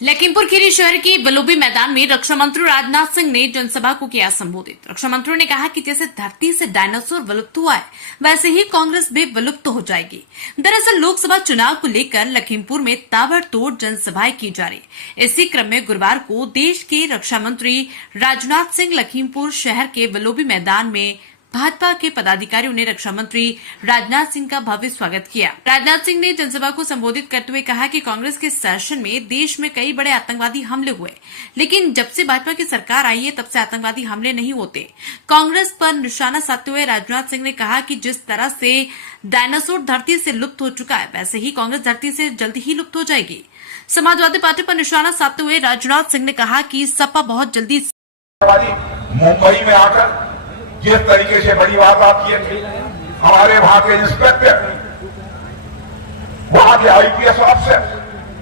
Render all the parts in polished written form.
लखीमपुर खीरी शहर के बलोबी मैदान में रक्षा मंत्री राजनाथ सिंह ने जनसभा को किया संबोधित। रक्षा मंत्री ने कहा कि जैसे धरती से डायनासोर विलुप्त हुआ है, वैसे ही कांग्रेस भी विलुप्त हो जाएगी। दरअसल लोकसभा चुनाव को लेकर लखीमपुर में ताबड़तोड़ जनसभाएं की जा रही। इसी क्रम में गुरुवार को देश के रक्षा मंत्री राजनाथ सिंह लखीमपुर शहर के बलोबी मैदान में भाजपा के पदाधिकारियों ने रक्षा मंत्री राजनाथ सिंह का भव्य स्वागत किया। राजनाथ सिंह ने जनसभा को संबोधित करते हुए कहा कि कांग्रेस के शासन में देश में कई बड़े आतंकवादी हमले हुए, लेकिन जब से भाजपा की सरकार आई है तब से आतंकवादी हमले नहीं होते। कांग्रेस पर निशाना साधते हुए राजनाथ सिंह ने कहा कि जिस तरह से डायनासोर धरती से लुप्त हो चुका है, वैसे ही कांग्रेस धरती से जल्दी ही लुप्त हो जाएगी। समाजवादी पार्टी पर निशाना साधते हुए राजनाथ सिंह ने कहा कि सपा बहुत जल्दी मुंबई में आकर जिस तरीके से बड़ी वारदात किए थे, हमारे वहां के इंस्पेक्टर, वहां के आईपीएस अफसर,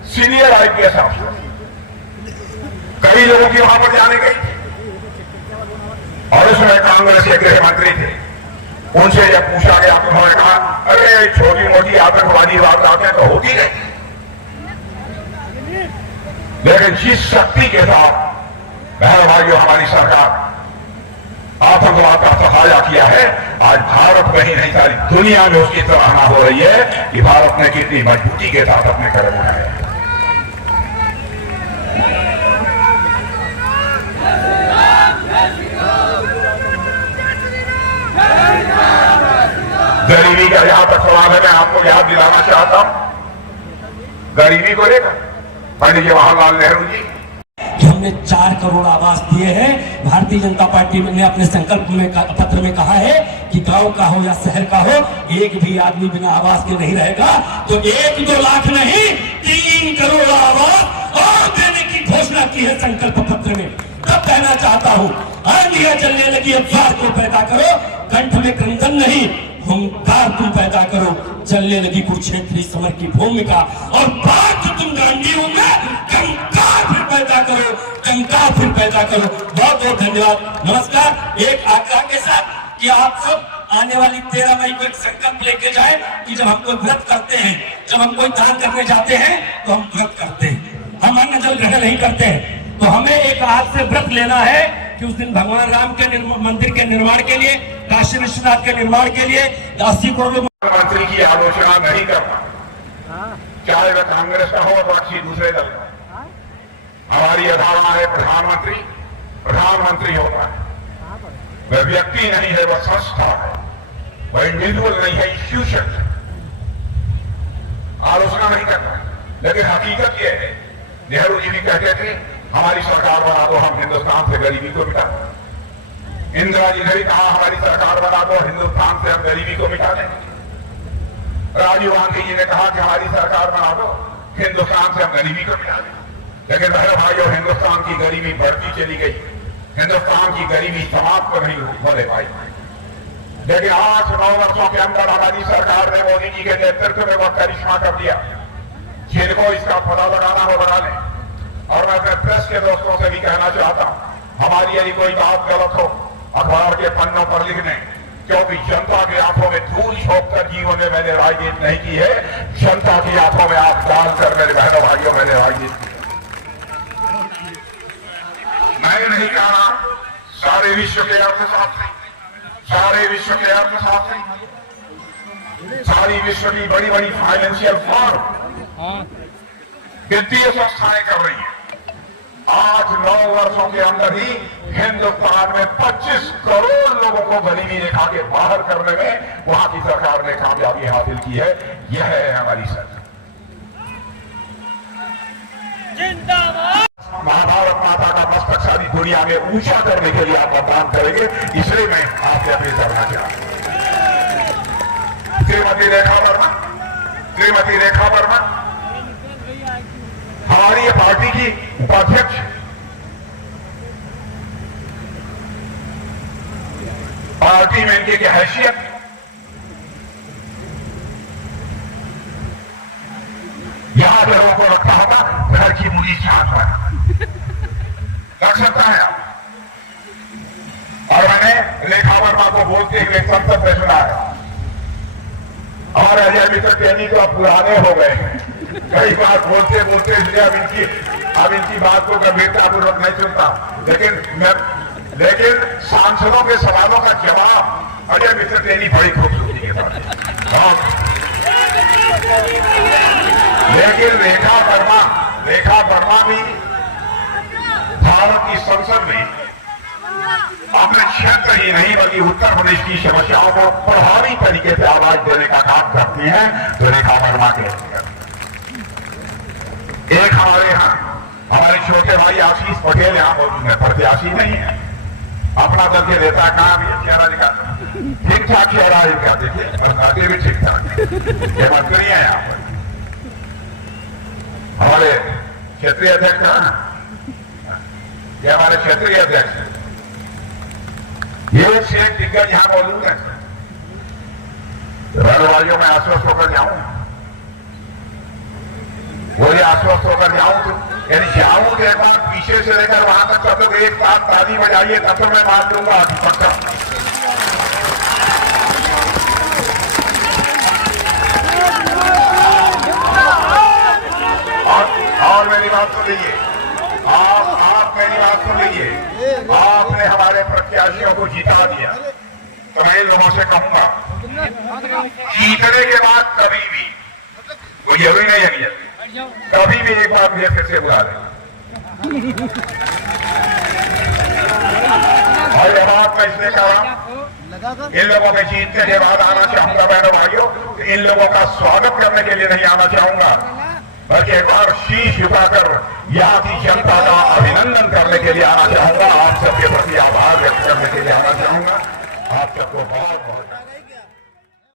सीनियर आईपीएस अफसर, कई लोगों की वहां पर जाने गई थी और उसमें कांग्रेस के गृह मंत्री थे। उनसे जब पूछा गया तो उन्होंने कहा, अरे छोटी मोटी आतंकवादी वारदातें तो होती रही, लेकिन जिस शक्ति के साथ बहन भाइयों हमारी सरकार आतंकवाद का सफाया किया है, आज भारत में ही नहीं सारी दुनिया में उसकी सराहना हो रही है कि भारत ने कितनी मजबूती के साथ अपने कदम उठाए। गरीबी का यहां तक सवाल है, मैं आपको याद दिलाना चाहता हूं गरीबी को लेकर पंडित जवाहरलाल नेहरू जी हमने 4 करोड़ आवास दिए हैं। भारतीय जनता पार्टी ने अपने संकल्प में पत्र में कहा है कि गांव का हो या शहर का हो, एक भी आदमी बिना आवास के नहीं रहेगा। तो 1-2 लाख नहीं, 3 करोड़ आवास और देने की घोषणा की है संकल्प पत्र में। तब कहना चाहता हूँ, आंधियां चलने लगी, अफवाह को पैदा करो, कंठ में क्रंदन नहीं, हुंकार तुम पैदा करो। चलने लगी कुरुक्षेत्र समर की भूमिका और बात तुम गांडीओं में कंकार फिर पैदा करो, कंकार फिर पैदा करो। बहुत बहुत धन्यवाद, नमस्कार। एक आग्रह के साथ कि आप सब आने वाली 13 मई को एक संकल्प लेके जाए कि जब हम कोई व्रत करते हैं, जब हम कोई दान करने जाते हैं तो हम व्रत करते हैं, हम अन्न जल ग्रहण नहीं करते हैं। तो हमें एक आज से व्रत लेना है कि उस दिन भगवान राम के मंदिर के निर्माण के लिए, काशी विश्वनाथ के निर्माण के लिए 80 करोड़ मंत्री की आलोचना नहीं करना, चाहे वह कांग्रेस का हो अथवा किसी दूसरे दल का। हमारी अवधारणा है प्रधानमंत्री होता है, वह व्यक्ति नहीं है, वह संस्था है, वह इंडिविजुअल नहीं है, इंस्टीट्यूशन है। आलोचना नहीं करना, लेकिन हकीकत यह है, नेहरू जी भी कहते थे हमारी सरकार बना दो, हम हिंदुस्तान से गरीबी को मिटा दें। इंदिरा जी ने भी कहा हमारी सरकार बना दो, हिंदुस्तान से हम गरीबी को मिटा देंगे। राजीव गांधी जी ने कहा कि हमारी सरकार बना दो, हिंदुस्तान से हम गरीबी को मिटा दें। लेकिन मेरे भाइयों, हिंदुस्तान की गरीबी बढ़ती चली गई, हिंदुस्तान की गरीबी समाप्त नहीं होने पाई। लेकिन 8-9 वर्षों के अंदर हमारी सरकार ने मोदी जी के नेतृत्व में वह करिश्मा कर दिया, जिनको इसका पता लगाना हो लगा लें। और मैं अपने प्रेस के दोस्तों से भी कहना चाहता हूं, हमारी यदि कोई बात गलत हो अखबार के पन्नों पर लिख दें, क्योंकि जनता की आंखों में धूल झोंक कर जीवन में मैंने राजनीति नहीं की है, जनता की आंखों में आंख डालकर मेरे बहनों भाइयों मैंने राजनीति की। मैं नहीं कह रहा, सारे विश्व के अर्थशास्त्री, सारे विश्व के अर्थशास्त्री, सारी विश्व की बड़ी बड़ी फाइनेंशियल फर्म, वित्तीय संस्थाएं कर रही है। आज 9 वर्षों के अंदर ही हिंदुस्तान में 25 करोड़ लोगों को गरीबी रेखा के बाहर करने में वहां की सरकार ने कामयाबी हासिल की है। यह है हमारी सरकार। महाभारत माता का मस्तक सारी दुनिया में ऊंचा करने के लिए आप मतदान करेंगे, इसलिए मैं आपसे अपील करना चाहता हूं। श्रीमती रेखा वर्मा हमारी ये पार्टी की उपाध्यक्ष, पार्टी में इनकी क्या हैसियत, यहां पे लोगों को रखता होगा घर की मुड़ी चाट रख सकता है आप। और मैंने रेखा वर्मा को बोलते हुए संसद में सुना है, और अजय मित्र टेनी तो अब पुराने हो गए, कई बार बोलते बोलते अब इनकी अब इनकी बात को गंभीरतापूर्वक नहीं सुनता, लेकिन सांसदों के सवालों का जवाब अजय मिश्र टेनी बड़ी खूबसूरती के साथ। लेकिन रेखा वर्मा भी भारत की संसद में अपने क्षेत्र ही नहीं बल्कि उत्तर प्रदेश की समस्याओं को प्रभावी तरीके से आवाज देने का काम करती हैं। तो रेखा वर्मा के एक हमारे छोटे भाई आशीष पटेल यहाँ मौजूद है, प्रत्याशी नहीं है, अपना दल के नेता कहाँ भी चेहरा दिखाता, ठीक ठाक चेहरा इनका, देखिए personality भी ठीक ठाक, ये मंत्री है यहाँ पर। हमारे क्षेत्रीय अध्यक्ष ये हमारे क्षेत्रीय अध्यक्ष ये शेख दिग्गज यहाँ मौजूद है। रणवालियों में आश्वस्त होकर जाऊं, वो ये आश्वस्त होकर जाऊं तो यानी जाऊं के बाद पीछे से लेकर वहां तक सब लोग एक साथ ताली बजाइए तब तो मैं मान लूंगा पक्का। और मेरी बात सुन लीजिए, आप मेरी बात सुन लीजिए, आपने हमारे प्रत्याशियों को जिता दिया तो मैं इन लोगों से कहूंगा जीतने के बाद कभी भी कोई जरूरी नहीं है, कभी भी एक बार मुझे फिर से बुला लें। और ये बात मैं इसलिए कह रहा हूं, इन लोगों के जीतने के बाद आना चाहूंगा बहनों भाइयों, इन लोगों का स्वागत करने के लिए नहीं आना चाहूंगा, बल्कि एक बार शीश झुकाकर यहाँ की जनता का अभिनंदन करने के लिए आना चाहूंगा, आप सबके प्रति आभार व्यक्त करने के लिए आना चाहूंगा। आप सबको बहुत बहुत